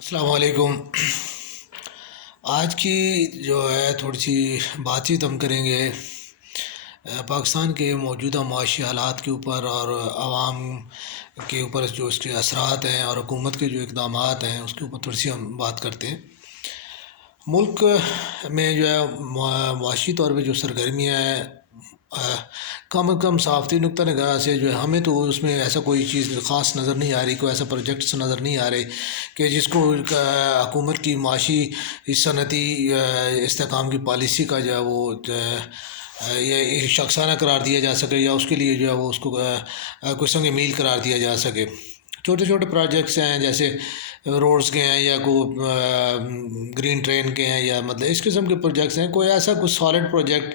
السلام علیکم۔ آج کی جو ہے تھوڑی سی بات چیت ہم کریں گے پاکستان کے موجودہ معاشی حالات کے اوپر اور عوام کے اوپر جو اس کے اثرات ہیں اور حکومت کے جو اقدامات ہیں اس کے اوپر تھوڑی سی ہم بات کرتے ہیں۔ ملک میں جو ہے معاشی طور پہ جو سرگرمیاں ہیں کم از کم صحافتی نقطہ نگاہ سے جو ہے ہمیں تو اس میں ایسا کوئی چیز خاص نظر نہیں آ رہی، کوئی ایسا پروجیکٹس نظر نہیں آ رہے کہ جس کو حکومت کی معاشی صنعتی استحکام کی پالیسی کا جو ہے وہ یہ شخصانہ قرار دیا جا سکے یا اس کے لیے جو ہے وہ اس کو کوئی سنگ میل قرار دیا جا سکے۔ چھوٹے چھوٹے پروجیکٹس ہیں جیسے روڈز کے ہیں یا گرین ٹرین کے ہیں یا مطلب اس قسم کے پروجیکٹس ہیں، کوئی ایسا کوئی سالڈ پروجیکٹ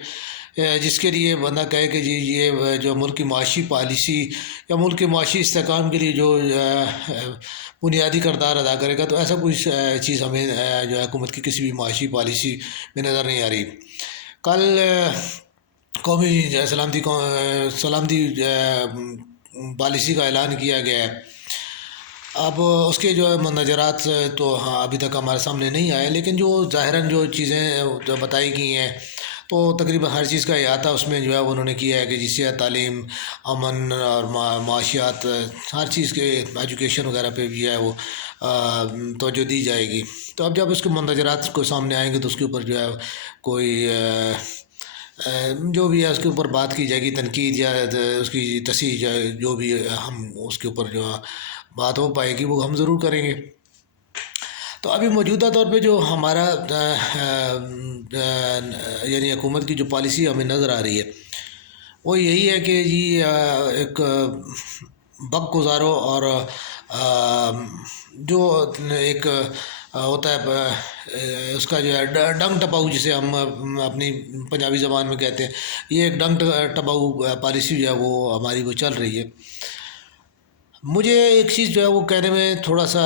جس کے لیے بندہ کہے کہ جی یہ جو ملک کی معاشی پالیسی یا ملک کے معاشی استحکام کے لیے جو بنیادی کردار ادا کرے گا، تو ایسا کوئی چیز ہمیں جو ہے حکومت کی کسی بھی معاشی پالیسی میں نظر نہیں آ رہی۔ کل قومی سلامتی پالیسی کا اعلان کیا گیا ہے۔ اب اس کے جو ہے مندرجات تو ہاں ابھی تک ہمارے سامنے نہیں آئے، لیکن جو ظاہراً جو چیزیں جو بتائی گئی ہیں تو تقریباً ہر چیز کا احاطہ اس میں جو ہے انہوں نے کیا ہے کہ جس سے تعلیم، امن اور معاشیات، ہر چیز کے ایجوکیشن وغیرہ پہ بھی جو ہے وہ توجہ دی جائے گی۔ تو اب جب اس کے مندرجات کو سامنے آئیں گے تو اس کے اوپر جو ہے کوئی جو بھی ہے اس کے اوپر بات کی جائے گی، تنقید یا اس کی تصحیح جو بھی ہم اس کے اوپر جو بات ہو پائے گی وہ ہم ضرور کریں گے۔ تو ابھی موجودہ طور پہ جو ہمارا یعنی حکومت کی جو پالیسی ہمیں نظر آ رہی ہے وہ یہی ہے کہ جی ایک وقت گزارو اور جو ایک ہوتا ہے اس کا جو ہے ڈنگ ٹپاؤ جسے ہم اپنی پنجابی زبان میں کہتے ہیں، یہ ایک ڈنگ ٹپاؤ پالیسی جو ہے وہ ہماری وہ چل رہی ہے۔ مجھے ایک چیز جو ہے وہ کہنے میں تھوڑا سا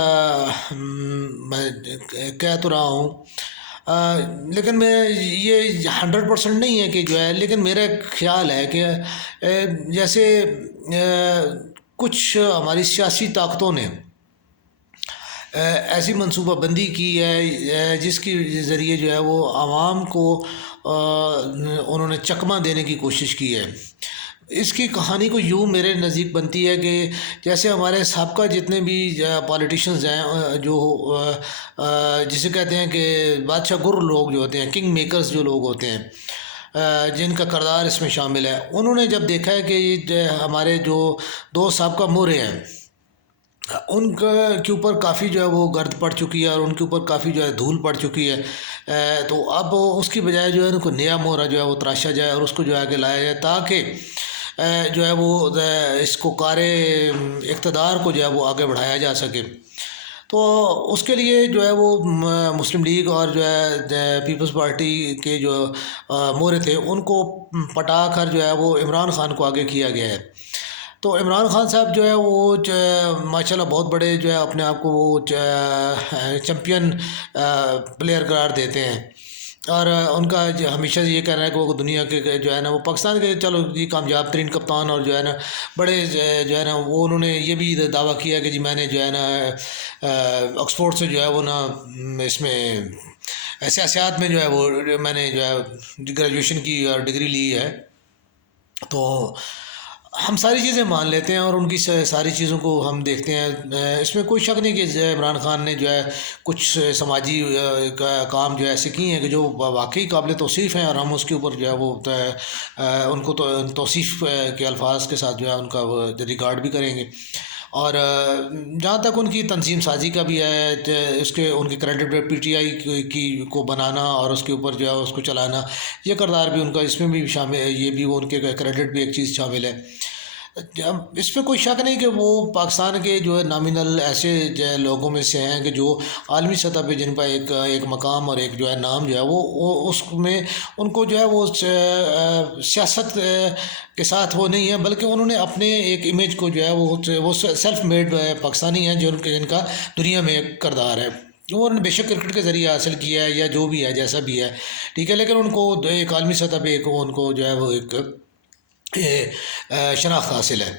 میں کہہ تو رہا ہوں، لیکن میں یہ 100% نہیں ہے کہ جو ہے، لیکن میرا ایک خیال ہے کہ جیسے کچھ ہماری سیاسی طاقتوں نے ایسی منصوبہ بندی کی ہے جس کی ذریعے جو ہے وہ عوام کو انہوں نے چکمہ دینے کی کوشش کی ہے۔ اس کی کہانی کو یوں میرے نزدیک بنتی ہے کہ جیسے ہمارے سابقہ جتنے بھی پولیٹیشنز ہیں جو جسے کہتے ہیں کہ بادشاہ گر لوگ جو ہوتے ہیں، کنگ میکرز جو لوگ ہوتے ہیں جن کا کردار اس میں شامل ہے، انہوں نے جب دیکھا ہے کہ ہمارے جو دو سابقہ مورے ہیں ان کے اوپر کافی جو ہے وہ گرد پڑ چکی ہے اور ان کے اوپر کافی جو ہے دھول پڑ چکی ہے، تو اب اس کی بجائے جو ہے ان کو نیا مورا جو ہے وہ تراشا جائے اور اس کو جو ہے آگے لایا جائے تاکہ جو ہے وہ اس کو کار اقتدار کو جو ہے وہ آگے بڑھایا جا سکے۔ تو اس کے لیے جو ہے وہ مسلم لیگ اور جو ہے پیپلز پارٹی کے جو مورے تھے ان کو پٹا کر جو ہے وہ عمران خان کو آگے کیا گیا ہے۔ تو عمران خان صاحب جو ہے وہ ماشاء اللہ بہت بڑے جو ہے اپنے آپ کو وہ چیمپئن پلیئر قرار دیتے ہیں، اور ان کا ہمیشہ یہ کہنا ہے کہ وہ دنیا کے جو ہے نا وہ پاکستان کے چلو جی کامیاب ترین کپتان اور جو ہے نا بڑے جو ہے نا وہ انہوں نے یہ بھی دعویٰ کیا کہ جی میں نے جو ہے نا آکسفورڈ سے جو ہے وہ نا اس میں سیاست میں جو ہے وہ میں نے جو ہے گریجویشن کی اور ڈگری لی ہے۔ تو ہم ساری چیزیں مان لیتے ہیں اور ان کی ساری چیزوں کو ہم دیکھتے ہیں، اس میں کوئی شک نہیں کہ عمران خان نے جو ہے کچھ سماجی کام جو ہے ایسے کیے ہیں کہ جو واقعی قابل توصیف ہیں اور ہم اس کے اوپر جو ہے وہ ان کو تو توصیف کے الفاظ کے ساتھ جو ہے ان کا وہ ریکارڈ بھی کریں گے۔ اور جہاں تک ان کی تنظیم سازی کا بھی ہے، اس کے ان کے کریڈٹ پی ٹی آئی کی کو بنانا اور اس کے اوپر جو ہے اس کو چلانا، یہ کردار بھی ان کا اس میں بھی شامل ہے، یہ بھی وہ ان کے کریڈٹ بھی ایک چیز شامل ہے۔ اس میں کوئی شک نہیں کہ وہ پاکستان کے جو ہے نامنل ایسے لوگوں میں سے ہیں کہ جو عالمی سطح پہ جن پر ایک مقام اور ایک جو ہے نام جو ہے وہ اس میں ان کو جو ہے وہ سیاست کے ساتھ وہ نہیں ہے، بلکہ انہوں نے اپنے ایک امیج کو جو ہے وہ سیلف میڈ پاکستانی ہیں جن کا دنیا میں ایک کردار ہے، وہ انہوں نے بے شک کرکٹ کے ذریعے حاصل کیا ہے یا جو بھی ہے جیسا بھی ہے، ٹھیک ہے، لیکن ان کو ایک عالمی سطح پہ ایک ان کو جو ہے وہ ایک شناخت حاصل ہے۔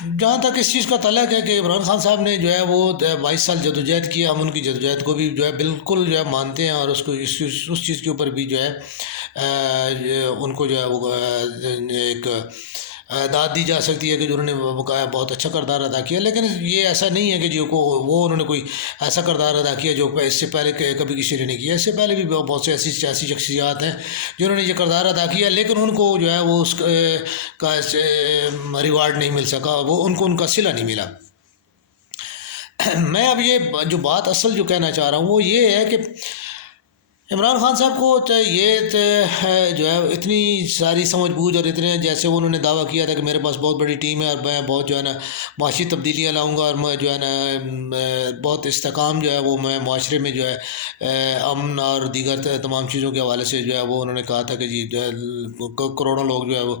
جہاں تک اس چیز کا تعلق ہے کہ عمران خان صاحب نے جو ہے وہ 22 سال جدوجہد کی، ہم ان کی جدوجہد کو بھی جو ہے بالکل جو ہے مانتے ہیں، اور اس کو اس چیز کے اوپر بھی جو ہے ان کو جو ہے وہ ایک داد دی جا سکتی ہے کہ جو انہوں نے بقایا بہت اچھا کردار ادا کیا. لیکن یہ ایسا نہیں ہے کہ جو وہ انہوں نے کوئی ایسا کردار ادا کیا جو اس سے پہلے کبھی کسی نے نہیں کیا. اس سے پہلے بھی بہت سے ایسی سیاسی شخصیات ہیں جنہوں نے یہ کردار ادا کیا، لیکن ان کو جو ہے وہ اس کا ریوارڈ نہیں مل سکا، وہ ان کو ان کا صلہ نہیں ملا. میں اب یہ جو بات اصل جو کہنا چاہ رہا ہوں وہ یہ ہے کہ عمران خان صاحب کو یہ جو ہے اتنی ساری سمجھ بوجھ، اور اتنے جیسے انہوں نے دعویٰ کیا تھا کہ میرے پاس بہت بڑی ٹیم ہے اور میں بہت جو ہے نا معاشی تبدیلیاں لاؤں گا، اور میں جو ہے نا بہت استحکام جو ہے وہ میں معاشرے میں جو ہے امن اور دیگر تمام چیزوں کے حوالے سے جو ہے وہ انہوں نے کہا تھا کہ جی کروڑوں لوگ جو ہے وہ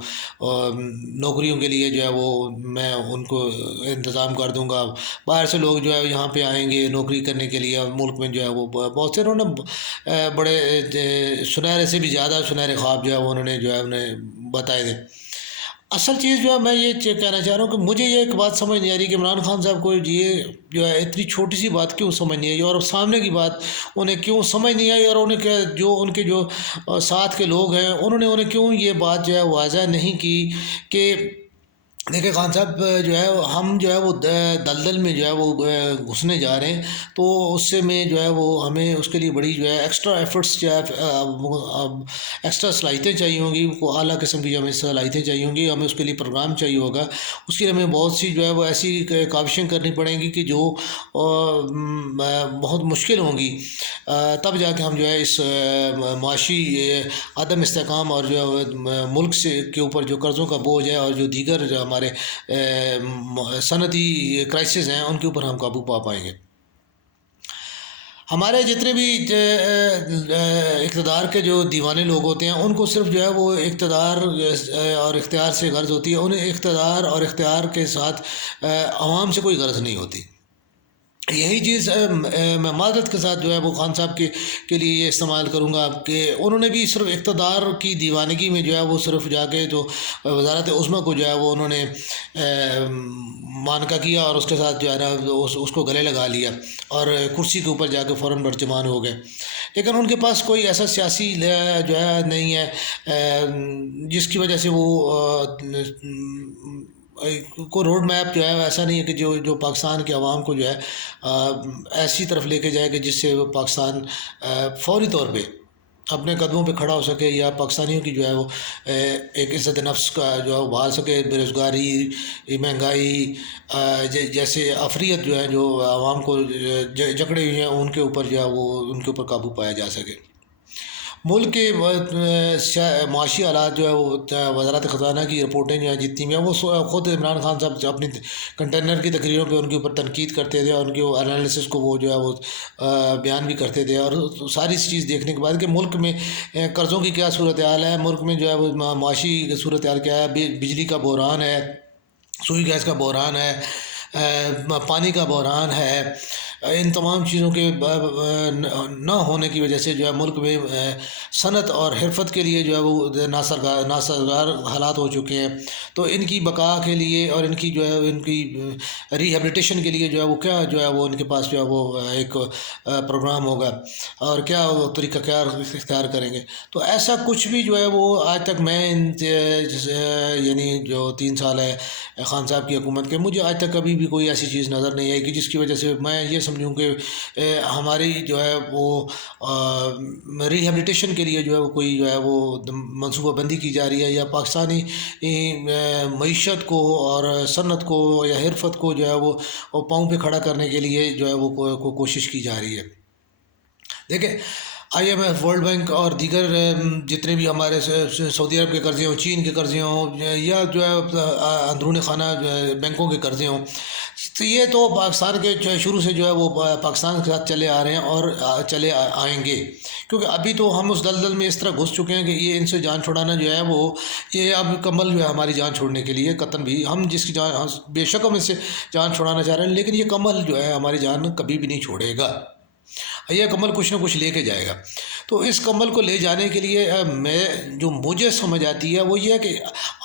نوکریوں کے لیے جو ہے وہ میں ان کو انتظام کر دوں گا، باہر سے لوگ جو ہے یہاں پہ آئیں گے نوکری کرنے کے لیے، اور ملک میں جو ہے وہ بہت سے انہوں نے بڑے سنہرے سے بھی زیادہ سنہرے خواب جو ہے وہ انہوں نے جو ہے انہیں بتائے تھے. اصل چیز جو ہے میں یہ کہنا چاہ رہا ہوں کہ مجھے یہ ایک بات سمجھ نہیں آ رہی کہ عمران خان صاحب کو یہ جو ہے اتنی چھوٹی سی بات کیوں سمجھ نہیں آئی، اور سامنے کی بات انہیں کیوں سمجھ نہیں آئی، اور انہیں جو ان کے جو ساتھ کے لوگ ہیں انہیں کیوں یہ بات جو ہے واضح نہیں کی کہ دیکھیں خان صاحب جو ہے ہم جو ہے وہ دلدل میں جو ہے وہ گھسنے جا رہے ہیں، تو اس سے میں جو ہے وہ ہمیں اس کے لیے بڑی جو ہے ایکسٹرا ایفرٹس جو ہے ایکسٹرا صلاحیتیں چاہیے ہوں گی، وہ اعلیٰ قسم کی ہمیں صلاحیتیں چاہیے ہوں گی، ہمیں اس کے لیے پروگرام چاہیے ہوگا، اس کے لیے ہمیں بہت سی جو ہے وہ ایسی کاوشیں کرنی پڑیں گی کہ جو بہت مشکل ہوں گی، تب جا کے ہم جو ہے اس معاشی عدم استحکام اور جو ہے ملک سے کے اوپر جو قرضوں کا بوجھ ہے اور جو دیگر جو ہمارے صنعتی کرائسس ہیں ان کے اوپر ہم قابو پا پائیں گے. ہمارے جتنے بھی اقتدار کے جو دیوانے لوگ ہوتے ہیں ان کو صرف جو ہے وہ اقتدار اور اختیار سے غرض ہوتی ہے، انہیں اقتدار اور اختیار کے ساتھ عوام سے کوئی غرض نہیں ہوتی. یہی چیز میں معذرت کے ساتھ جو ہے وہ خان صاحب کے لیے یہ استعمال کروں گا کہ انہوں نے بھی صرف اقتدار کی دیوانگی میں جو ہے وہ صرف جا کے جو وزارت عظمیٰ کو جو ہے وہ انہوں نے مانکا کیا، اور اس کے ساتھ جو ہے نا اس کو گلے لگا لیا اور کرسی کے اوپر جا کے فوراً برچمان ہو گئے. لیکن ان کے پاس کوئی ایسا سیاسی جو ہے نہیں ہے جس کی وجہ سے وہ کو روڈ میپ جو ہے ایسا نہیں ہے کہ جو پاکستان کے عوام کو جو ہے ایسی طرف لے کے جائے کہ جس سے پاکستان فوری طور پہ اپنے قدموں پہ کھڑا ہو سکے، یا پاکستانیوں کی جو ہے وہ ایک عزت نفس کا جو ہے ابھار سکے، بے روزگاری، مہنگائی جیسے افریت جو ہے جو عوام کو جکڑے ہوئے ہیں ان کے اوپر جو ہے وہ ان کے اوپر قابو پایا جا سکے. ملک کے معاشی حالات جو ہے وہ وزارت خزانہ کی رپورٹیں جو ہیں جتنی بھی ہیں وہ خود عمران خان صاحب اپنی کنٹینر کی تقریروں پہ ان کے اوپر تنقید کرتے تھے، اور ان کے انالیسس کو وہ جو ہے وہ بیان بھی کرتے تھے، اور ساری چیز دیکھنے کے بعد کہ ملک میں قرضوں کی کیا صورتحال ہے، ملک میں جو ہے وہ معاشی صورتحال کیا ہے، بجلی کا بحران ہے، سوئی گیس کا بحران ہے، پانی کا بحران ہے، ان تمام چیزوں کے نہ ہونے کی وجہ سے جو ہے ملک میں صنعت اور حرفت کے لیے جو ہے وہ ناسازگار حالات ہو چکے ہیں. تو ان کی بقا کے لیے اور ان کی جو ہے ان کی ریہیبلیٹیشن کے لیے جو ہے وہ کیا جو ہے وہ ان کے پاس جو ہے وہ ایک پروگرام ہوگا اور کیا وہ طریقہ کار اختیار کریں گے. تو ایسا کچھ بھی جو ہے وہ آج تک میں یعنی جو 3 سال ہے خان صاحب کی حکومت کے، مجھے آج تک کبھی بھی کوئی ایسی چیز نظر نہیں آئی کہ جس کی وجہ سے میں یہ سمجھوں کہ ہماری جو ہے وہ ریہیبلیٹیشن کے لیے جو ہے وہ کوئی جو ہے وہ منصوبہ بندی کی جا رہی ہے، یا پاکستانی معیشت کو اور صنعت کو یا حرفت کو جو ہے وہ پاؤں پہ کھڑا کرنے کے لیے جو ہے وہ کوشش کی جا رہی ہے. دیکھیں IMF، ورلڈ بینک اور دیگر جتنے بھی ہمارے سعودی عرب کے قرضے ہوں، چین کے قرضے ہوں، یا جو ہے اندرون خانہ بینکوں کے قرضے ہوں، تو یہ تو پاکستان کے شروع سے جو ہے وہ پاکستان کے ساتھ چلے آ رہے ہیں اور چلے آئیں گے، کیونکہ ابھی تو ہم اس دلدل میں اس طرح گھس چکے ہیں کہ یہ ان سے جان چھڑانا جو ہے وہ یہ اب مکمل جو ہے ہماری جان چھوڑنے کے لیے قطن بھی ہم جس کی جان بے شک ہم اس سے جان چھڑانا چاہ رہے ہیں، لیکن یہ کمل جو ہے ہماری جان کبھی بھی نہیں چھوڑے گا، یہ کمل کچھ نہ کچھ لے کے جائے گا. تو اس کمبل کو لے جانے کے لیے میں جو مجھے سمجھ آتی ہے وہ یہ ہے کہ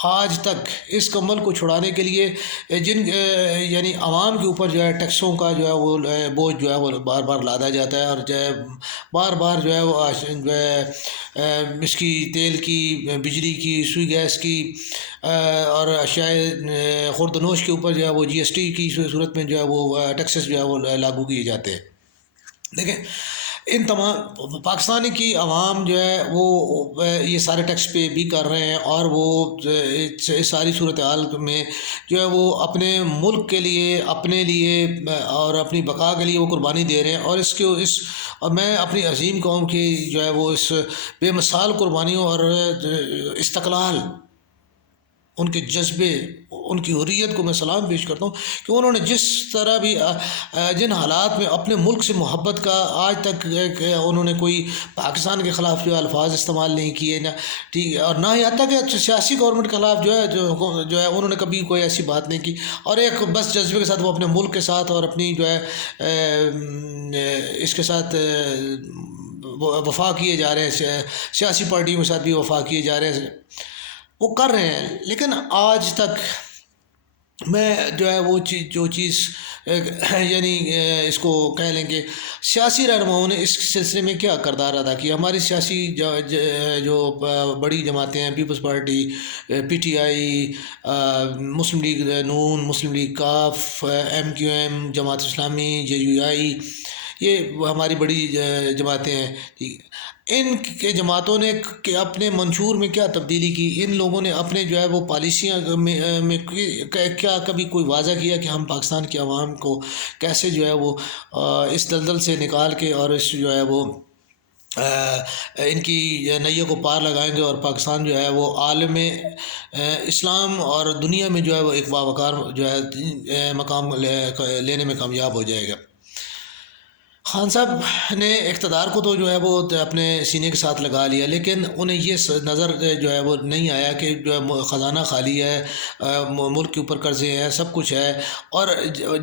آج تک اس کمبل کو چھڑانے کے لیے جن یعنی عوام کے اوپر جو ہے ٹیکسوں کا جو ہے وہ بوجھ جو ہے وہ بار بار لادا جاتا ہے، اور جو ہے بار بار جو ہے وہ جو ہے اس کی تیل کی، بجلی کی، سوئی گیس کی اور اشیاء خورد و نوش کے اوپر جو ہے وہ جی ایس ٹی کی صورت میں جو ہے وہ ٹیکسز جو ہے وہ لاگو کیے جاتے ہیں۔ دیکھیں ان تمام پاکستان کی عوام جو ہے وہ یہ سارے ٹیکس پے بھی کر رہے ہیں، اور وہ اس ساری صورتحال میں جو ہے وہ اپنے ملک کے لیے، اپنے لیے اور اپنی بقا کے لیے وہ قربانی دے رہے ہیں، اور اور میں اپنی عظیم قوم کی جو ہے وہ اس بے مثال قربانیوں اور استقلال، ان کے جذبے، ان کی حریت کو میں سلام پیش کرتا ہوں کہ انہوں نے جس طرح بھی جن حالات میں اپنے ملک سے محبت کا آج تک انہوں نے کوئی پاکستان کے خلاف جو الفاظ استعمال نہیں کیے، نہ ٹھیک ہے، اور نہ ہی حتیٰ کہ سیاسی گورنمنٹ کے خلاف جو ہے انہوں نے کبھی کوئی ایسی بات نہیں کی، اور ایک بس جذبے کے ساتھ وہ اپنے ملک کے ساتھ اور اپنی جو ہے اس کے ساتھ وفا کیے جا رہے ہیں، سیاسی پارٹیوں کے ساتھ بھی وفا کیے جا رہے ہیں، وہ کر رہے ہیں۔ لیکن آج تک میں جو ہے وہ جو چیز یعنی اس کو کہہ لیں کہ سیاسی رہنماؤں نے اس سلسلے میں کیا کردار ادا کیا۔ ہماری سیاسی جو بڑی جماعتیں ہیں، پیپلز پارٹی، پی ٹی آئی، مسلم لیگ نون، مسلم لیگ کاف، ایم کیو ایم، جماعت اسلامی، جے یو آئی، یہ ہماری بڑی جماعتیں ہیں، ٹھیک ہے۔ ان کے جماعتوں نے اپنے منشور میں کیا تبدیلی کی؟ ان لوگوں نے اپنے جو ہے وہ پالیسیاں میں کیا کبھی کوئی واضح کیا کہ ہم پاکستان کی عوام کو کیسے جو ہے وہ اس دلدل سے نکال کے اور اس جو ہے وہ ان کی نئیوں کو پار لگائیں گے، اور پاکستان جو ہے وہ عالم اسلام اور دنیا میں جو ہے وہ ایک باوقار جو ہے مقام لینے میں کامیاب ہو جائے گا؟ خان صاحب نے اقتدار کو تو جو ہے وہ اپنے سینے کے ساتھ لگا لیا، لیکن انہیں یہ نظر جو ہے وہ نہیں آیا کہ جو ہے خزانہ خالی ہے، ملک کے اوپر قرضے ہیں، سب کچھ ہے، اور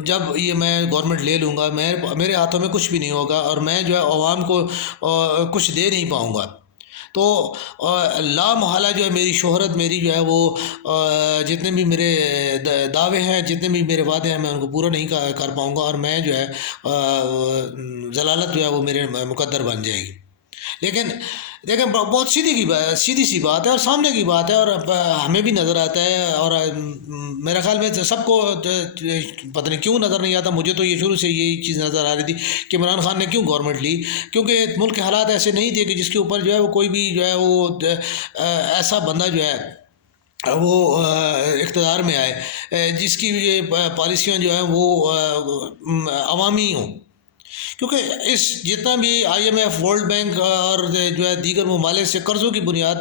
جب یہ میں گورنمنٹ لے لوں گا، میرے ہاتھوں میں کچھ بھی نہیں ہوگا، اور میں جو ہے عوام کو کچھ دے نہیں پاؤں گا، تو لا محالہ جو ہے میری شہرت، میری جو ہے وہ جتنے بھی میرے دعوے ہیں، جتنے بھی میرے وعدے ہیں، میں ان کو پورا نہیں کر پاؤں گا، اور میں جو ہے ضلالت جو ہے وہ میرے مقدر بن جائے گی۔ لیکن دیکھیں بہت سیدھی سی بات ہے اور سامنے کی بات ہے، اور ہمیں بھی نظر آتا ہے، اور میرے خیال میں سب کو پتہ نہیں کیوں نظر نہیں آتا، مجھے تو یہ شروع سے یہی چیز نظر آ رہی تھی کہ عمران خان نے کیوں گورنمنٹ لی، کیونکہ ملک کے حالات ایسے نہیں تھے کہ جس کے اوپر جو ہے وہ کوئی بھی جو ہے وہ ایسا بندہ جو ہے وہ اقتدار میں آئے جس کی پالیسیاں جو ہیں وہ عوامی ہوں، کیونکہ جتنا بھی I M F, world bank اور جو ہے دیگر ممالک سے قرضوں کی بنیاد،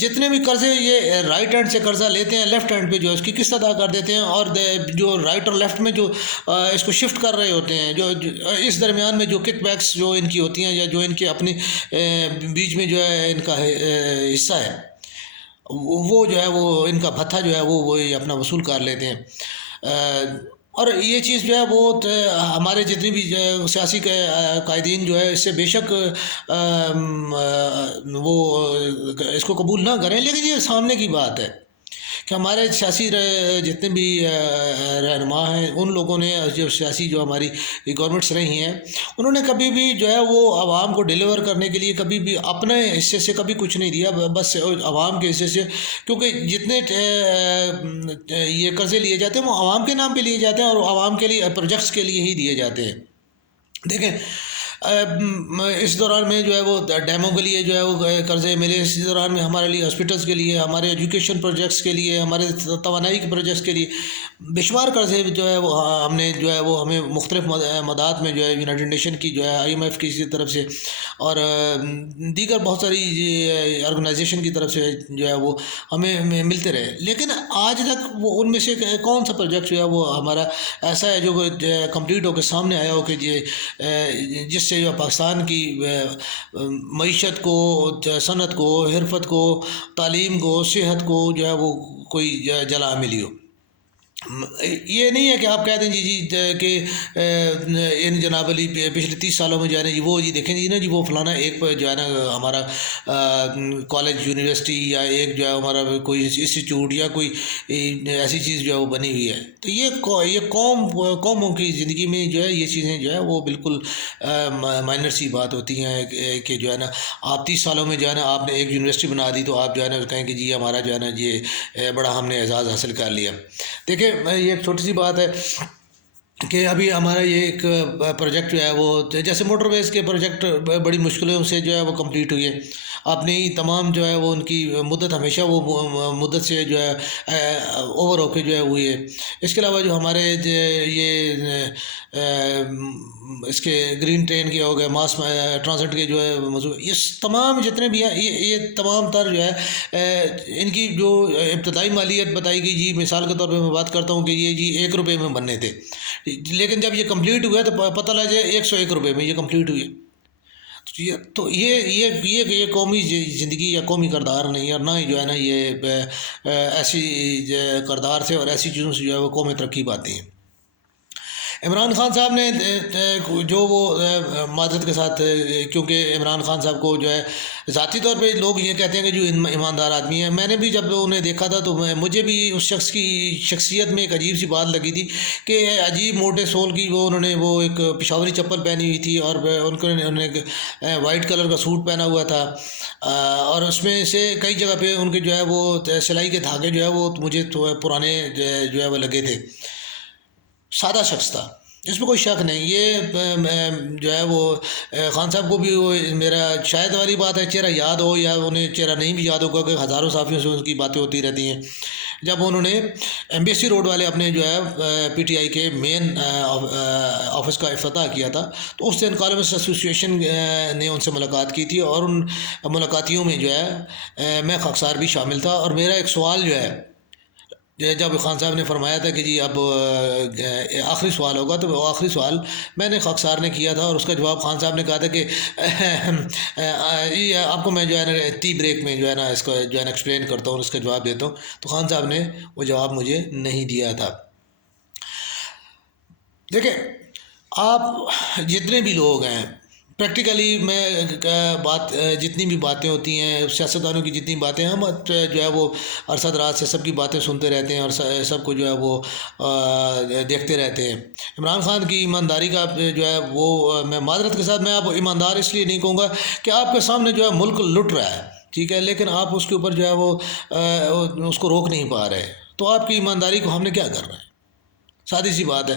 جتنے بھی قرضے یہ رائٹ ہینڈ سے قرضہ لیتے ہیں، لیفٹ ہینڈ پہ جو ہے اس کی قسط ادا کر دیتے ہیں، اور جو رائٹ اور لیفٹ میں جو اس کو شفٹ کر رہے ہوتے ہیں، جو اس درمیان میں جو کک بیکس جو ان کی ہوتی ہیں، یا جو ان کے اپنے بیچ میں جو ہے ان کا حصہ ہے، وہ جو ہے وہ ان کا بھتہ جو ہے وہ اپنا وصول کر لیتے ہیں۔ اور یہ چیز جو ہے وہ ہمارے جتنی بھی سیاسی قائدین جو ہے اس سے بے شک وہ اس کو قبول نہ کریں، لیکن یہ سامنے کی بات ہے کہ ہمارے سیاسی جتنے بھی رہنما ہیں، ان لوگوں نے جو سیاسی جو ہماری گورنمنٹس رہی ہیں، انہوں نے کبھی بھی جو ہے وہ عوام کو ڈیلیور کرنے کے لیے کبھی بھی اپنے حصے سے کبھی کچھ نہیں دیا، بس عوام کے حصے سے، کیونکہ جتنے یہ قرضے لیے جاتے ہیں وہ عوام کے نام پہ لیے جاتے ہیں، اور عوام کے لیے پروجیکٹس کے لیے ہی دیے جاتے ہیں۔ دیکھیں اس دوران میں جو ہے وہ ڈیموں کے لیے جو ہے وہ قرضے ملے، اس دوران میں ہمارے لیے ہاسپٹلس کے لیے، ہمارے ایجوکیشن پروجیکٹس کے لیے، ہمارے توانائی کے پروجیکٹس کے لیے بے شمار قرضے جو ہے وہ ہم نے جو ہے وہ ہمیں مختلف مداد میں جو ہے یونائٹڈ نیشن کی جو ہے آئی ایم ایف کی طرف سے اور دیگر بہت ساری آرگنائزیشن کی طرف سے جو ہے وہ ہمیں ملتے رہے، لیکن آج تک وہ ان میں سے کون سا پروجیکٹ جو ہے وہ ہمارا ایسا ہے جو کمپلیٹ ہو کے سامنے آیا ہو کہ جس سے جو پاکستان کی معیشت کو، صنعت کو، حرفت کو، تعلیم کو، صحت کو جو ہے وہ کوئی جلا ملی ہو؟ یہ نہیں ہے کہ آپ کہہ دیں جی کہ ان جناب علی پچھلے 30 سالوں میں جو ہے نا جی وہ جی دیکھیں جی نا جی وہ فلانا ایک جو ہے نا ہمارا کالج یونیورسٹی یا ایک جو ہے ہمارا کوئی انسٹیٹیوٹ یا کوئی ایسی چیز جو ہے وہ بنی ہوئی ہے. تو یہ قوموں کی زندگی میں جو ہے یہ چیزیں جو ہے وہ بالکل مائنر سی بات ہوتی ہیں کہ جو ہے نا آپ 30 سالوں میں جو ہے نا آپ نے ایک یونیورسٹی بنا دی تو آپ جو ہے نا کہیں کہ جی ہمارا جو ہے نا یہ بڑا ہم نے اعزاز حاصل کر لیا. دیکھیں یہ ایک چھوٹی سی بات ہے کہ ابھی ہمارا یہ ایک پروجیکٹ جو ہے وہ جیسے موٹر ویز کے پروجیکٹ بڑی مشکلوں سے جو ہے وہ کمپلیٹ ہوئی ہے. اپنی تمام جو ہے وہ ان کی مدت ہمیشہ وہ مدت سے جو ہے اوور ہو کے جو ہے ہوئی ہے. اس کے علاوہ جو ہمارے یہ اس کے گرین ٹرین کے ہو گئے ماس ٹرانزٹ کے جو ہے موضوع یہ تمام جتنے بھی ہیں یہ تمام تر جو ہے ان کی جو ابتدائی مالیت بتائی گئی جی مثال کے طور پہ میں بات کرتا ہوں کہ یہ جی 1 روپے میں بننے تھے لیکن جب یہ کمپلیٹ ہوا تو پتہ لگ جائے 101 روپے میں یہ کمپلیٹ ہوئی. تو یہ قومی زندگی یا قومی کردار نہیں ہے اور نہ ہی جو ہے نا یہ ایسی کردار سے اور ایسی چیزوں سے جو ہے وہ قومی ترقی پاتی ہیں. عمران خان صاحب نے جو وہ معذرت کے ساتھ کیونکہ عمران خان صاحب کو جو ہے ذاتی طور پہ لوگ یہ کہتے ہیں کہ جو ایماندار آدمی ہے. میں نے بھی جب انہیں دیکھا تھا تو مجھے بھی اس شخص کی شخصیت میں ایک عجیب سی بات لگی تھی کہ عجیب موٹے سول کی وہ انہوں نے وہ ایک پشاوری چپل پہنی ہوئی تھی اور انہوں نے ایک وائٹ کلر کا سوٹ پہنا ہوا تھا اور اس میں سے کئی جگہ پہ ان کے جو ہے وہ سلائی کے دھاگے جو ہے وہ مجھے پرانے جو ہے وہ لگے تھے. سادہ شخص تھا اس میں کوئی شک نہیں. یہ جو ہے وہ خان صاحب کو بھی وہ میرا شاید والی بات ہے چہرہ یاد ہو یا انہیں چہرہ نہیں بھی یاد ہوگا کہ ہزاروں صحافیوں سے ان کی باتیں ہوتی رہتی ہیں. جب انہوں نے ایمبیسی روڈ والے اپنے جو ہے پی ٹی آئی کے مین آفس کا افتتاح کیا تھا تو اس دن کالمسٹ ایسوسیشن نے ان سے ملاقات کی تھی اور ان ملاقاتیوں میں جو ہے میں خاکسار بھی شامل تھا. اور میرا ایک سوال جو ہے جب خان صاحب نے فرمایا تھا کہ جی اب آخری سوال ہوگا تو وہ آخری سوال میں نے خاکسار نے کیا تھا اور اس کا جواب خان صاحب نے کہا تھا کہ یہ آپ کو میں جو ہے نا ٹی بریک میں جو ہے نا اس کو جو ہے نا ایکسپلین کرتا ہوں اس کا جواب دیتا ہوں. تو خان صاحب نے وہ جواب مجھے نہیں دیا تھا. دیکھیں آپ جتنے بھی لوگ ہیں پریکٹیکلی میں بات جتنی بھی باتیں ہوتی ہیں سیاستدانوں کی جتنی باتیں ہم جو ہے وہ عرصہ دراز سے سب کی باتیں سنتے رہتے ہیں اور سب کو جو ہے وہ دیکھتے رہتے ہیں. عمران خان کی ایمانداری کا جو ہے وہ میں معذرت کے ساتھ میں آپ ایماندار اس لیے نہیں کہوں گا کہ آپ کے سامنے جو ہے ملک لٹ رہا ہے ٹھیک ہے لیکن آپ اس کے اوپر جو ہے وہ اس کو روک نہیں پا رہے. تو آپ کی ایمانداری کو ہم نے کیا کرنا ہے؟ سادی سی بات ہے.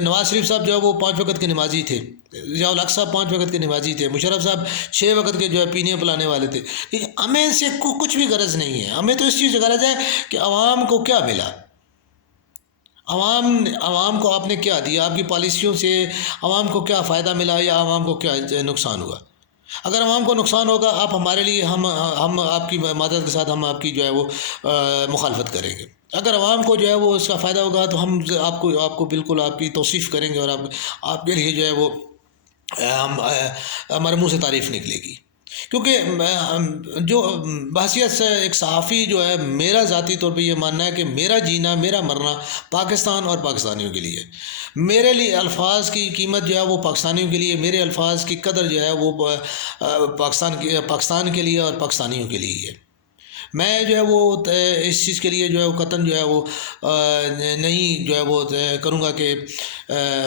نواز شریف صاحب جو ہے وہ 5 وقت کے نمازی تھے. ضیاء الحق صاحب 5 وقت کے نمازی تھے. مشرف صاحب 6 وقت کے جو ہے پینے پلانے والے تھے. ہمیں ان سے کچھ بھی غرض نہیں ہے. ہمیں تو اس چیز سے غرض ہے کہ عوام کو کیا ملا, عوام کو آپ نے کیا دیا, آپ کی پالیسیوں سے عوام کو کیا فائدہ ملا یا عوام کو کیا نقصان ہوا. اگر عوام کو نقصان ہوگا آپ ہمارے لیے ہم آپ کی مدد کے ساتھ ہم آپ کی جو ہے وہ مخالفت کریں گے. اگر عوام کو جو ہے وہ اس کا فائدہ ہوگا تو ہم آپ کو بالکل آپ کی توصیف کریں گے اور آپ کے لیے جو ہے وہ ہمارے منہ سے تعریف نکلے گی. کیونکہ جو بحثیت سے ایک صحافی جو ہے میرا ذاتی طور پہ یہ ماننا ہے کہ میرا جینا میرا مرنا پاکستان اور پاکستانیوں کے لیے. میرے لیے الفاظ کی قیمت جو ہے وہ پاکستانیوں کے لیے, میرے الفاظ کی قدر جو ہے وہ پاکستان کے لیے اور پاکستانیوں کے لیے ہے. میں جو ہے وہ اس چیز کے لیے جو ہے وہ قطعاً جو ہے وہ نہیں جو ہے وہ کروں گا کہ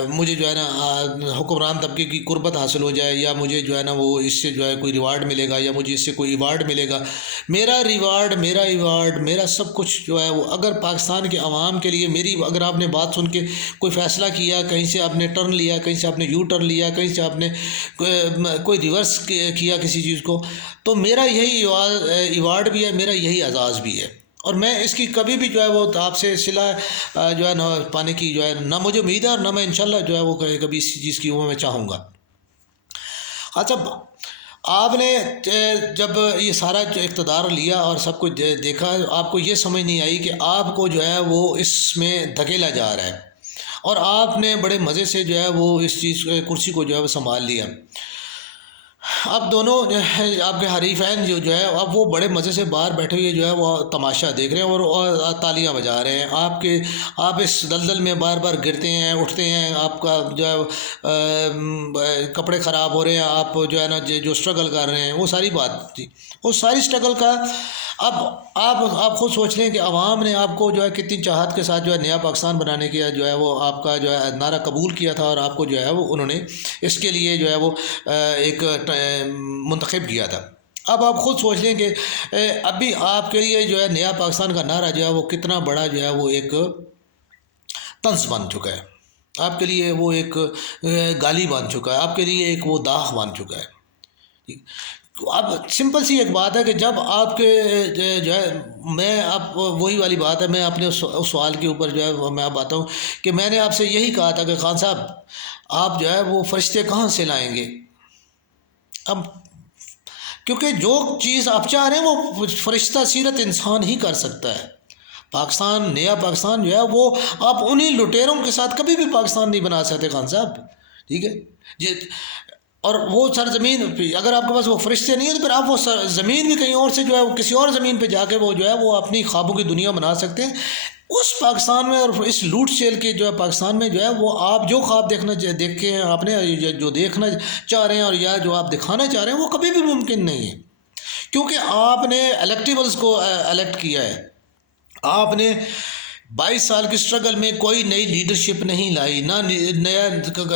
مجھے جو ہے نا حکمران طبقے کی قربت حاصل ہو جائے یا مجھے جو ہے نا وہ اس سے جو ہے کوئی ریوارڈ ملے گا یا مجھے اس سے کوئی ایوارڈ ملے گا. میرا ریوارڈ میرا ایوارڈ میرا سب کچھ جو ہے وہ اگر پاکستان کے عوام کے لیے میری اگر آپ نے بات سن کے کوئی فیصلہ کیا, کہیں سے آپ نے ٹرن لیا, کہیں سے آپ نے یو ٹرن لیا, کہیں سے آپ نے کوئی ریورس کیا کسی چیز کو, تو میرا یہی ایوارڈ بھی ہے, میرا یہی اعزاز بھی ہے. اور میں اس کی کبھی بھی جو ہے وہ آپ سے صلہ جو ہے نہ پانے کی جو ہے نہ مجھے امید ہے اور نہ میں انشاءاللہ جو ہے وہ کبھی اس چیز کی وہ میں چاہوں گا. اچھا آپ نے جب یہ سارا اقتدار لیا اور سب کچھ دیکھا آپ کو یہ سمجھ نہیں آئی کہ آپ کو جو ہے وہ اس میں دھکیلا جا رہا ہے اور آپ نے بڑے مزے سے جو ہے وہ اس چیز کرسی کو جو ہے وہ سنبھال لیا. اب دونوں آپ کے حریفین جو ہے اب وہ بڑے مزے سے باہر بیٹھے ہوئے جو ہے وہ تماشا دیکھ رہے ہیں اور تالیاں بجا رہے ہیں. آپ اس دلدل میں بار بار گرتے ہیں اٹھتے ہیں، آپ کا جو ہے کپڑے خراب ہو رہے ہیں، آپ جو ہے نا جو اسٹرگل کر رہے ہیں، وہ ساری بات تھی. وہ ساری اسٹرگل کا اب آپ خود سوچ لیں کہ عوام نے آپ کو جو ہے کتنی چاہت کے ساتھ جو ہے نیا پاکستان بنانے کی جو ہے وہ آپ کا جو ہے نعرہ قبول کیا تھا، اور آپ کو جو ہے وہ انہوں نے اس کے لیے جو ہے وہ ایک منتخب کیا تھا. اب آپ خود سوچ لیں کہ ابھی آپ کے لیے جو ہے نیا پاکستان کا نعرہ جو ہے وہ کتنا بڑا جو ہے وہ ایک طنز بن چکا ہے. آپ کے لیے وہ ایک گالی بن چکا ہے، آپ کے لیے ایک وہ داغ بن چکا ہے. اب سمپل سی ایک بات ہے کہ جب آپ کے جو ہے میں اب وہی والی بات ہے، میں اپنے اس سوال کے اوپر جو ہے میں اب آتا ہوں کہ میں نے آپ سے یہی کہا تھا کہ خان صاحب آپ جو ہے وہ فرشتے کہاں سے لائیں گے؟ اب کیونکہ جو چیز آپ چاہ رہے ہیں وہ فرشتہ سیرت انسان ہی کر سکتا ہے. پاکستان، نیا پاکستان جو ہے وہ آپ انہی لٹیروں کے ساتھ کبھی بھی پاکستان نہیں بنا سکتے خان صاحب، ٹھیک ہے جی. اور وہ سرزمین اگر آپ کے پاس وہ فرشتے نہیں ہیں تو پھر آپ وہ زمین بھی کہیں اور سے جو ہے وہ کسی اور زمین پہ جا کے وہ جو ہے وہ اپنی خوابوں کی دنیا بنا سکتے ہیں. اس پاکستان میں اور اس لوٹ شیل کے جو ہے پاکستان میں جو ہے وہ آپ جو خواب دیکھے ہیں آپ نے، جو دیکھنا چاہ رہے ہیں اور یا جو آپ دکھانا چاہ رہے ہیں وہ کبھی بھی ممکن نہیں ہے. کیونکہ آپ نے الیکٹیبلز کو الیکٹ کیا ہے، آپ نے 22 سال کی اسٹرگل میں کوئی نئی لیڈرشپ نہیں لائی، نہ نیا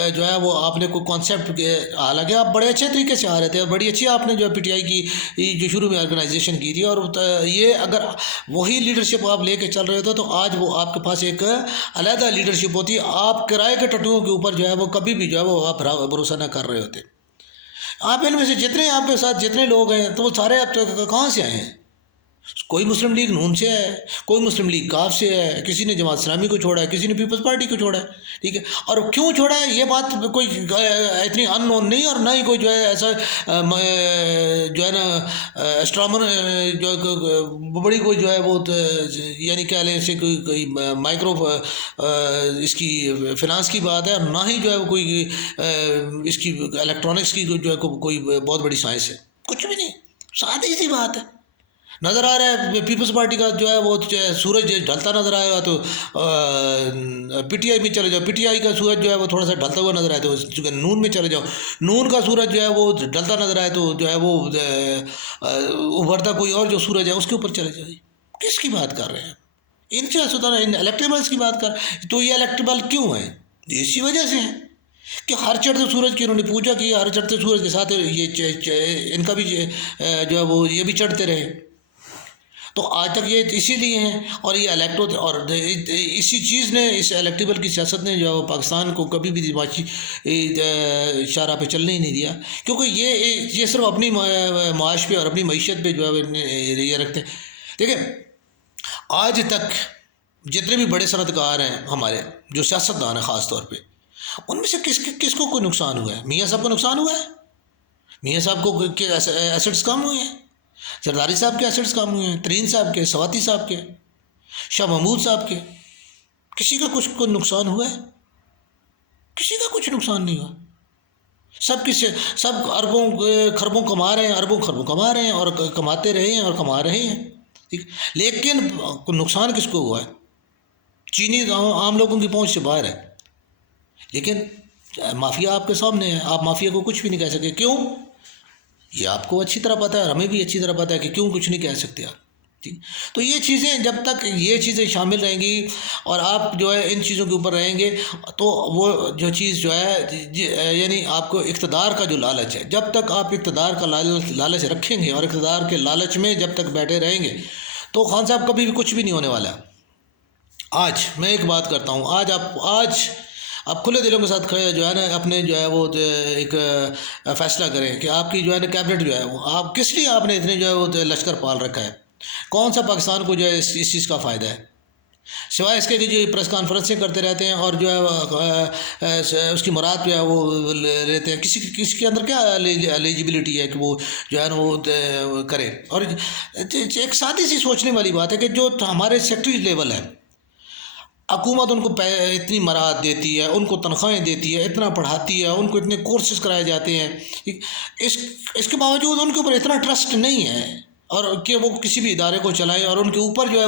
جو ہے وہ آپ نے کوئی کانسیپٹ، حالانکہ آپ بڑے اچھے طریقے سے آ رہے تھے، بڑی اچھی آپ نے جو پی ٹی آئی کی جو شروع میں آرگنائزیشن کی تھی، اور یہ اگر وہی لیڈرشپ آپ لے کے چل رہے تھے تو آج وہ آپ کے پاس ایک علیحدہ لیڈرشپ ہوتی. آپ کرائے کے ٹٹوؤں کے اوپر جو ہے وہ کبھی بھی جو ہے وہ آپ بھروسہ نہ کر رہے ہوتے. آپ ان میں سے جتنے آپ کے ساتھ جتنے لوگ ہیں تو وہ سارے آپ کہاں سے آئے ہیں؟ کوئی مسلم لیگ نون سے ہے، کوئی مسلم لیگ کاف سے ہے، کسی نے جماعت اسلامی کو چھوڑا ہے، کسی نے پیپلز پارٹی کو چھوڑا ہے، ٹھیک ہے. اور کیوں چھوڑا ہے یہ بات کوئی اتنی ان نون نہیں، اور نہ ہی کوئی جو ہے ایسا جو ہے نا اسٹرامن جو بڑی کوئی جو ہے وہ یعنی کہہ لیں اسے کوئی مائکرو اس کی فنانس کی بات ہے، اور نہ ہی جو ہے کوئی اس کی الیکٹرانکس کی جو ہے کوئی بہت بڑی سائنس ہے. کچھ بھی نہیں، سادی سی بات ہے. نظر آ رہا ہے پیپلز پارٹی کا جو ہے وہ سورج ڈھلتا نظر آئے گا تو پی ٹی آئی میں چلے جاؤ، پی ٹی آئی کا سورج جو ہے وہ تھوڑا سا ڈھلتا ہوا نظر آئے تو نون میں چلے جاؤ، نون کا سورج جو ہے وہ ڈھلتا نظر آئے تو جو ہے وہ ابھرتا کوئی اور جو سورج ہے اس کے اوپر چلے جاؤ. کس کی بات کر رہے ہیں؟ ان سے ان الیکٹیبلس کی بات کر. تو یہ الیکٹیبل کیوں ہیں؟ اسی وجہ سے ہیں کہ ہر چڑھتے سورج کی انہوں نے پوجا کی، ہر چڑھتے سورج کے ساتھ یہ ان کا بھی جو ہے وہ یہ بھی چڑھتے رہے. تو آج تک یہ اسی لیے ہیں، اور یہ الیکٹ اور اسی چیز نے، اس الیکٹیبل کی سیاست نے جو ہے پاکستان کو کبھی بھی دماغی شاہراہ پہ چلنے ہی نہیں دیا. کیونکہ یہ صرف اپنی معاش پہ اور اپنی معیشت پہ جو ہے یہ رکھتے ہیں. دیکھیں آج تک جتنے بھی بڑے صنعت کار ہیں ہمارے، جو سیاستدان ہیں خاص طور پہ، ان میں سے کس کو کوئی نقصان ہوا ہے؟ میاں صاحب کو نقصان ہوا ہے؟ میاں صاحب کو ایسٹس کم ہوئے ہیں؟ زرداری صاحب کے ایسٹس کم ہوئے ہیں؟ ترین صاحب کے، سواتی صاحب کے، شاہ محمود صاحب کے؟ کسی کا کچھ کو نقصان ہوا ہے؟ کسی کا کچھ نقصان نہیں ہوا. سب اربوں خربوں کما رہے ہیں، اربوں خربوں کما رہے ہیں، اور کماتے رہے ہیں اور کما رہے ہیں، ٹھیک. لیکن نقصان کس کو ہوا ہے؟ چینی عام لوگوں کی پہنچ سے باہر ہے. لیکن مافیا آپ کے سامنے ہے، آپ مافیا کو کچھ بھی نہیں کہہ سکتے. کیوں؟ یہ آپ کو اچھی طرح پتہ ہے اور ہمیں بھی اچھی طرح پتہ ہے کہ کیوں کچھ نہیں کہہ سکتے آپ. ٹھیک. تو یہ چیزیں جب تک یہ چیزیں شامل رہیں گی اور آپ جو ہے ان چیزوں کے اوپر رہیں گے تو وہ جو چیز جو ہے یعنی آپ کو اقتدار کا جو لالچ ہے، جب تک آپ اقتدار کا لالچ رکھیں گے اور اقتدار کے لالچ میں جب تک بیٹھے رہیں گے تو خان صاحب کبھی بھی کچھ بھی نہیں ہونے والا. آج میں ایک بات کرتا ہوں، آج آپ کھلے دلوں کے ساتھ جو ہے نا اپنے جو ہے وہ ایک فیصلہ کریں کہ آپ کی جو ہے نا کیبنٹ جو ہے وہ آپ کس لیے آپ نے اتنے جو ہے وہ لشکر پال رکھا ہے؟ کون سا پاکستان کو جو ہے اس چیز کا فائدہ ہے؟ سوائے اس کے کہ جو پریس کانفرنسیں کرتے رہتے ہیں اور جو ہے اس کی مراد جو ہے وہ لیتے ہیں. کسی کے اندر کیا ایلیجبلٹی ہے کہ وہ جو ہے نا وہ کرے؟ اور ایک سادی سی سوچنے والی بات ہے کہ جو ہمارے سیکٹری لیول ہے، حکومت ان کو اتنی مراحت دیتی ہے، ان کو تنخواہیں دیتی ہے، اتنا پڑھاتی ہے، ان کو اتنے کورسز کرائے جاتے ہیں، اس اس کے باوجود ان کے اوپر اتنا ٹرسٹ نہیں ہے اور کہ وہ کسی بھی ادارے کو چلائیں، اور ان کے اوپر جو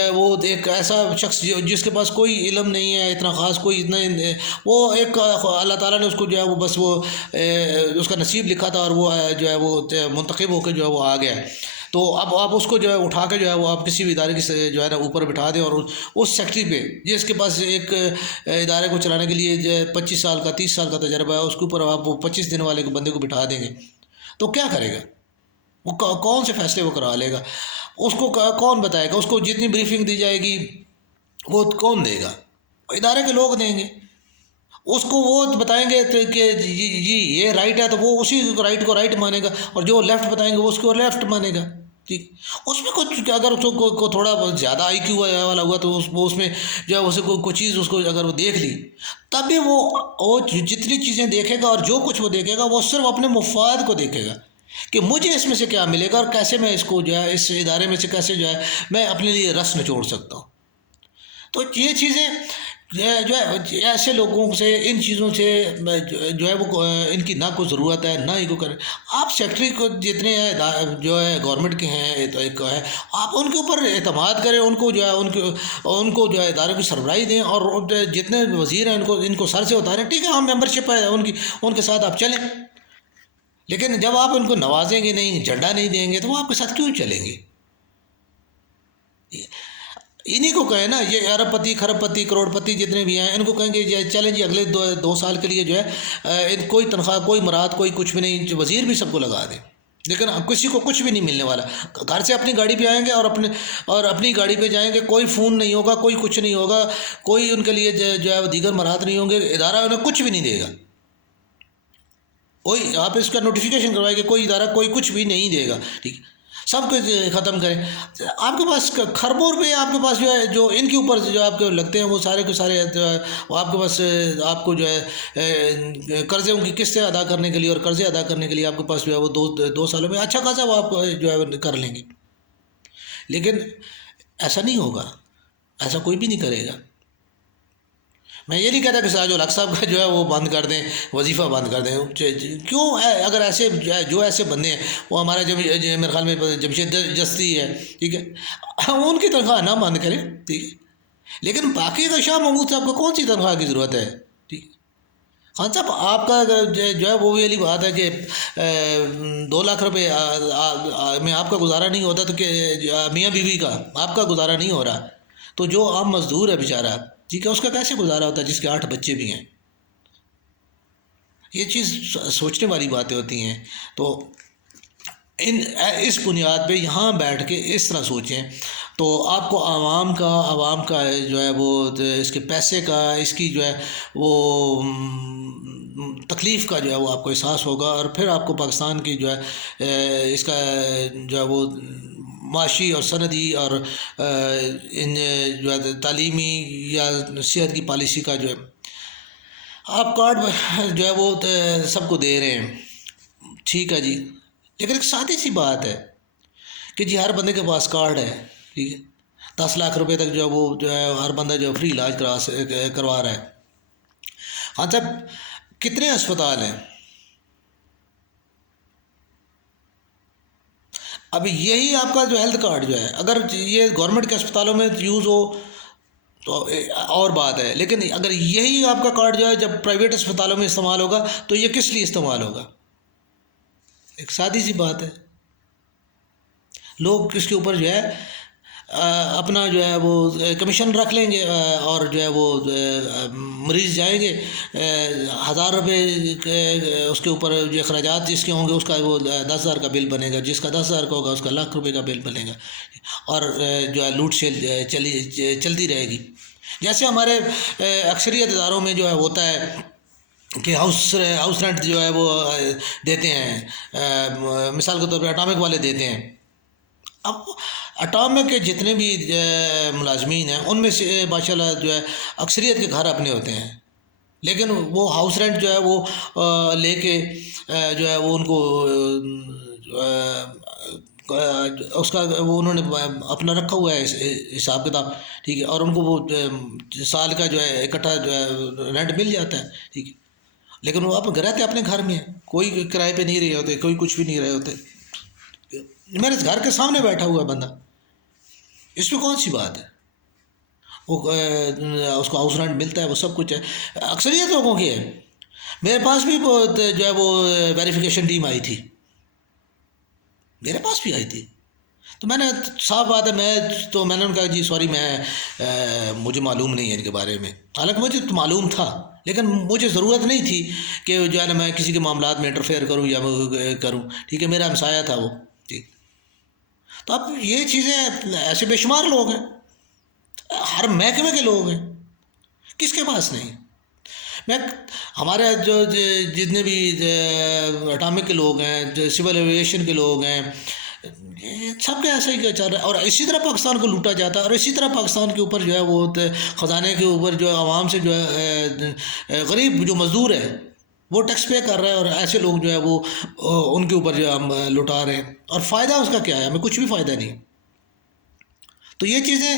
ہے وہ ایک ایسا شخص جس کے پاس کوئی علم نہیں ہے اتنا خاص، کوئی اتنا وہ ایک اللہ تعالیٰ نے اس کو جو ہے وہ بس وہ اس کا نصیب لکھا تھا اور وہ جو ہے وہ منتخب ہو کے جو ہے وہ آ گیا، تو اب آپ اس کو جو ہے اٹھا کے جو ہے وہ آپ کسی بھی ادارے کی جو ہے نا اوپر بٹھا دیں، اور اس سیکٹری پہ جس کے پاس ایک ادارے کو چلانے کے لیے جو 25 سال کا 30 سال کا تجربہ ہے، اس کے اوپر آپ وہ 25 دن والے بندے کو بٹھا دیں گے تو کیا کرے گا؟ وہ کون سے فیصلے وہ کرا لے گا؟ اس کو کون بتائے گا؟ اس کو جتنی بریفنگ دی جائے گی وہ کون دے گا؟ ادارے کے لوگ دیں گے، اس کو وہ بتائیں گے کہ جی یہ رائٹ ہے تو وہ اسی رائٹ کو رائٹ مانے گا، اور جو لیفٹ بتائیں گے وہ اس کو لیفٹ مانے گا، ٹھیک؟ اس میں کچھ اگر اس کو تھوڑا بہت زیادہ آئی کیو والا ہوا تو وہ اس میں جو ہے اسے کوئی چیز اس کو اگر وہ دیکھ لی، تب بھی وہ جتنی چیزیں دیکھے گا اور جو کچھ وہ دیکھے گا وہ صرف اپنے مفاد کو دیکھے گا کہ مجھے اس میں سے کیا ملے گا اور کیسے میں اس کو جو ہے اس ادارے میں سے کیسے جو ہے میں اپنے لیے رس نچوڑ سکتا ہوں۔ تو یہ چیزیں جو ہے ایسے لوگوں سے ان چیزوں سے جو ہے وہ ان کی نہ کوئی ضرورت ہے نہ ہی کو کرے۔ آپ سیکٹری کو جتنے جو ہے گورنمنٹ کے ہیں تو ایک ہے، آپ ان کے اوپر اعتماد کریں، ان کو جو ہے ان کو جو ہے ادارے کی سربراہی دیں، اور جتنے وزیر ہیں ان کو سر سے اتاریں، ٹھیک ہے، ہم ممبرشپ ہے ان کے ساتھ آپ چلیں، لیکن جب آپ ان کو نوازیں گے نہیں، جھنڈا نہیں دیں گے تو وہ آپ کے ساتھ کیوں چلیں گے؟ انہی کو کہیں نا، یہ ارب پتی کھرب پتی کروڑ پتی جتنے بھی ہیں ان کو کہیں گے چلیں جی اگلے 2 سال کے لیے جو ہے کوئی تنخواہ کوئی مراد کوئی کچھ بھی نہیں، وزیر بھی سب کو لگا دیں، لیکن کسی کو کچھ بھی نہیں ملنے والا، گھر سے اپنی گاڑی پہ آئیں گے اور اپنی گاڑی پہ جائیں گے، کوئی فون نہیں ہوگا، کوئی کچھ نہیں ہوگا، کوئی ان کے لیے جو ہے دیگر مراد نہیں ہوں گے، ادارہ انہیں کچھ بھی نہیں دے گا، کوئی آپ اس کا نوٹیفیکیشن کروائے گا، کوئی ادارہ کوئی کچھ بھی نہیں دے گا، ٹھیک؟ سب کچھ ختم کریں، آپ کے پاس کھربوں روپے آپ کے پاس جو ہے جو ان کے اوپر جو آپ کے لگتے ہیں وہ سارے کے سارے وہ آپ کے پاس آپ کو جو ہے قرضے کی قسطیں ادا کرنے کے لیے اور قرضے ادا کرنے کے لیے آپ کے پاس جو ہے وہ 2 سالوں میں اچھا خاصا وہ آپ جو ہے کر لیں گے، لیکن ایسا نہیں ہوگا، ایسا کوئی بھی نہیں کرے گا۔ میں یہ نہیں کہتا کہ سراج الحق صاحب کا جو ہے وہ بند کر دیں، وظیفہ بند کر دیں، کیوں اگر ایسے جو ایسے بندے ہیں، وہ ہمارا میرے خیال میں جمشید جستی ہے، ٹھیک ہے، ان کی تنخواہ نہ بند کریں، ٹھیک ہے، لیکن باقی کا شاہ محمود صاحب کو کون سی تنخواہ کی ضرورت ہے؟ ٹھیک، خان صاحب آپ کا جو ہے وہ والی بات ہے کہ 2 لاکھ روپے میں آپ کا گزارا نہیں ہوتا، تو کہ میاں بیوی کا آپ کا گزارا نہیں ہو رہا، تو جو عام مزدور ہے بیچارہ، ٹھیک ہے، اس کا کیسے گزارا ہوتا ہے جس کے 8 بچے بھی ہیں؟ یہ چیز سوچنے والی باتیں ہوتی ہیں، تو اس بنیاد پہ یہاں بیٹھ کے اس طرح سوچیں تو آپ کو عوام کا جو ہے وہ اس کے پیسے کا، اس کی جو ہے وہ تکلیف کا جو ہے وہ آپ کو احساس ہوگا، اور پھر آپ کو پاکستان کی جو ہے اس کا جو ہے وہ معاشی اور سندی اور ان جو ہے تعلیمی یا صحت کی پالیسی کا جو ہے آپ کارڈ جو ہے وہ سب کو دے رہے ہیں، ٹھیک ہے جی، لیکن ایک سادی سی بات ہے کہ جی ہر بندے کے پاس کارڈ ہے، ٹھیک ہے، 10 لاکھ روپے تک جو ہے وہ جو ہے ہر بندہ جو ہے فری علاج کروا رہا ہے۔ ہاں صاحب، کتنے اسپتال ہیں؟ اب یہی آپ کا جو ہیلتھ کارڈ جو ہے اگر یہ گورنمنٹ کے اسپتالوں میں یوز ہو تو اور بات ہے، لیکن اگر یہی آپ کا کارڈ جو ہے جب پرائیویٹ اسپتالوں میں استعمال ہوگا تو یہ کس لیے استعمال ہوگا؟ ایک سادی سی بات ہے، لوگ اس کے اوپر جو ہے اپنا جو ہے وہ کمیشن رکھ لیں گے، اور جو ہے وہ مریض جائیں گے، 1000 روپے اس کے اوپر جو اخراجات جس کے ہوں گے اس کا وہ 10,000 کا بل بنے گا، جس کا 10,000 کا ہوگا اس کا 1,00,000 روپے کا بل بنے گا، اور جو ہے لوٹ شیل چلتی رہے گی۔ جیسے ہمارے اکثریت اداروں میں جو ہے ہوتا ہے کہ ہاؤس رینٹ جو ہے وہ دیتے ہیں، مثال کے طور پہ اٹامک والے دیتے ہیں، اب اٹامک کے جتنے بھی ملازمین ہیں ان میں سے ماشاء اللہ جو ہے اکثریت کے گھر اپنے ہوتے ہیں، لیکن وہ ہاؤس رینٹ جو ہے وہ لے کے جو ہے وہ ان کو اس کا وہ انہوں نے اپنا رکھا ہوا ہے حساب کتاب، ٹھیک ہے، اور ان کو وہ سال کا جو ہے اکٹھا جو ہے رینٹ مل جاتا ہے، ٹھیک ہے، لیکن وہ آپ رہتے اپنے گھر میں ہیں، کوئی کرائے پہ نہیں رہے ہوتے، کوئی کچھ بھی نہیں رہے ہوتے، میرے گھر کے سامنے بیٹھا ہوا ہے بندہ، اس میں کون سی بات ہے؟ وہ اس کو ہاؤس رینٹ ملتا ہے، وہ سب کچھ ہے، اکثریت لوگوں کی ہے۔ میرے پاس بھی جو ہے وہ ویریفیکیشن ٹیم آئی تھی، میرے پاس بھی آئی تھی، تو میں نے صاف بات ہے، میں نے ان کہا جی سوری، مجھے معلوم نہیں ہے ان کے بارے میں، حالانکہ مجھے تو معلوم تھا، لیکن مجھے ضرورت نہیں تھی کہ جو ہے نا میں کسی کے معاملات میں انٹرفیئر کروں یا کروں، ٹھیک ہے، میرا ہمسایہ تھا وہ، ٹھیک۔ تو اب یہ چیزیں ایسے بے شمار لوگ ہیں، ہر محکمے کے لوگ ہیں، کس کے پاس نہیں؟ میں ہمارے جو جتنے بھی اٹامک کے لوگ ہیں، جو سول ایویشن کے لوگ ہیں، یہ سب کا ایسا ہی چل رہا ہے، اور اسی طرح پاکستان کو لوٹا جاتا ہے، اور اسی طرح پاکستان کے اوپر جو ہے وہ خزانے کے اوپر جو ہے عوام سے جو ہے غریب جو مزدور ہے وہ ٹیکس پے کر رہا ہے، اور ایسے لوگ جو ہے وہ ان کے اوپر جو ہے ہم لٹا رہے ہیں، اور فائدہ اس کا کیا ہے؟ ہمیں کچھ بھی فائدہ نہیں۔ تو یہ چیزیں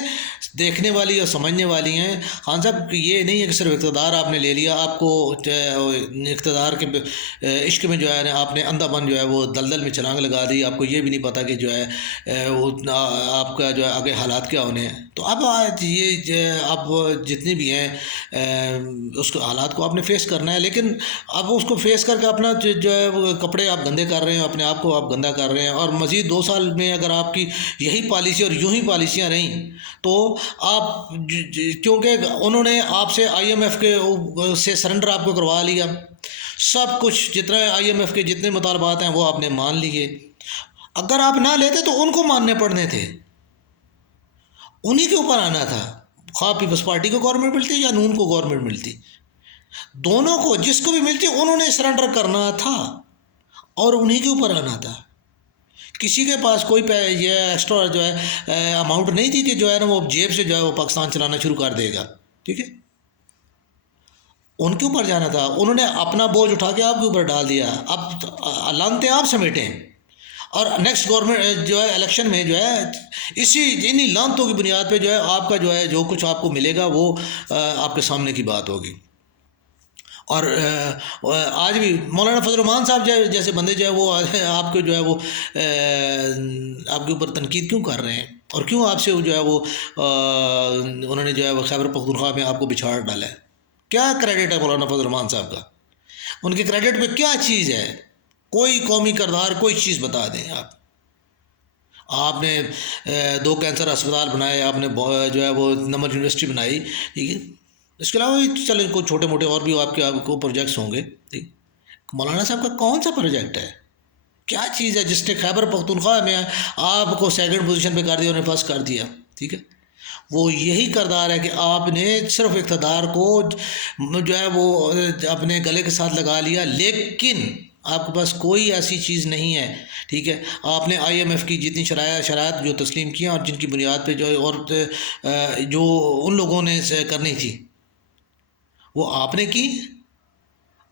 دیکھنے والی اور سمجھنے والی ہیں۔ خان صاحب یہ نہیں ہے کہ صرف اقتدار آپ نے لے لیا، آپ کو اقتدار کے عشق میں جو ہے نا آپ نے اندھا پن جو ہے وہ دلدل میں چھلانگ لگا دی، آپ کو یہ بھی نہیں پتہ کہ جو ہے وہ آپ کا جو ہے آگے حالات کیا ہونے ہیں۔ تو اب یہ آپ جتنی بھی ہیں اس کو حالات کو آپ نے فیس کرنا ہے، لیکن اب اس کو فیس کر کے اپنا جو ہے وہ کپڑے آپ گندے کر رہے ہیں، اپنے آپ کو آپ گندا کر رہے ہیں، اور مزید 2 سال میں اگر آپ کی یہی پالیسی اور یوں ہی پالیسیاں رہیں تو آپ کیونکہ انہوں نے آپ سے آئی ایم ایف کے سے سرنڈر آپ کو کروا لیا، سب کچھ جتنا آئی ایم ایف کے جتنے مطالبات ہیں وہ آپ نے مان لیے، اگر آپ نہ لیتے تو ان کو ماننے پڑنے تھے، انہی کے اوپر آنا تھا، خواہ پیپلز پارٹی کو گورنمنٹ ملتی یا نون کو گورنمنٹ ملتی، دونوں کو جس کو بھی ملتی انہوں نے سرنڈر کرنا تھا اور انہی کے اوپر آنا تھا۔ کسی کے پاس کوئی یہ ایکسٹرا جو ہے اماؤنٹ نہیں تھی کہ جو ہے نا وہ جیب سے جو ہے وہ پاکستان چلانا شروع کر دے گا، ٹھیک ہے، ان کے اوپر جانا تھا، انہوں نے اپنا بوجھ اٹھا کے آپ کے اوپر ڈال دیا، اب لانتے آپ سمیٹیں، اور نیکسٹ گورنمنٹ جو ہے الیکشن میں جو ہے انہی لانتوں کی بنیاد پہ جو ہے آپ کا جو ہے جو کچھ آپ کو ملے گا وہ آپ کے سامنے کی بات ہوگی۔ اور آج بھی مولانا فضل الرحمان صاحب جیسے بندے جو ہے وہ آپ کو جو ہے وہ آپ کے اوپر تنقید کیوں کر رہے ہیں، اور کیوں آپ سے جو ہے وہ انہوں نے جو ہے وہ خیبر پختونخوا میں آپ کو بچھاڑ ڈالا ہے؟ کیا کریڈٹ ہے مولانا فضل الرحمان صاحب کا؟ ان کے کریڈٹ پہ کیا چیز ہے؟ کوئی قومی کردار کوئی چیز بتا دیں آپ نے 2 کینسر اسپتال بنائے، آپ نے جو ہے وہ نمبر یونیورسٹی بنائی، ٹھیک ہے، اس کے علاوہ بھی چلے کوئی چھوٹے موٹے اور بھی آپ کو پروجیکٹس ہوں گے، ٹھیک، مولانا صاحب کا کون سا پروجیکٹ ہے؟ کیا چیز ہے جس نے خیبر پختونخوا میں آپ کو سیکنڈ پوزیشن پہ کر دیا، انہیں فرسٹ کر دیا، ٹھیک ہے؟ وہ یہی کردار ہے کہ آپ نے صرف اقتدار کو جو ہے وہ اپنے گلے کے ساتھ لگا لیا، لیکن آپ کے پاس کوئی ایسی چیز نہیں ہے، ٹھیک ہے، آپ نے آئی ایم ایف کی جتنی شرائط جو تسلیم کیا اور جن کی بنیاد پہ جو اور جو ان لوگوں نے کرنی تھی وہ آپ نے کی،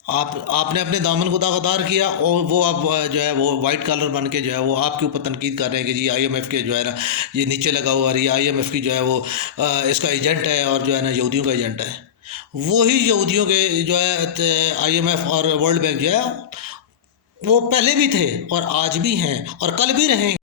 آپ نے اپنے دامن کو داغدار کیا، اور وہ اب جو ہے وہ وائٹ کالر بن کے جو ہے وہ آپ کے اوپر تنقید کر رہے ہیں کہ جی آئی ایم ایف کے جو ہے نا یہ نیچے لگا ہوا ہے، یہ آئی ایم ایف کی جو ہے وہ اس کا ایجنٹ ہے، اور جو ہے نا یہودیوں کا ایجنٹ ہے۔ وہی یہودیوں کے جو ہے آئی ایم ایف اور ورلڈ بینک جو ہے وہ پہلے بھی تھے اور آج بھی ہیں اور کل بھی رہیں گے۔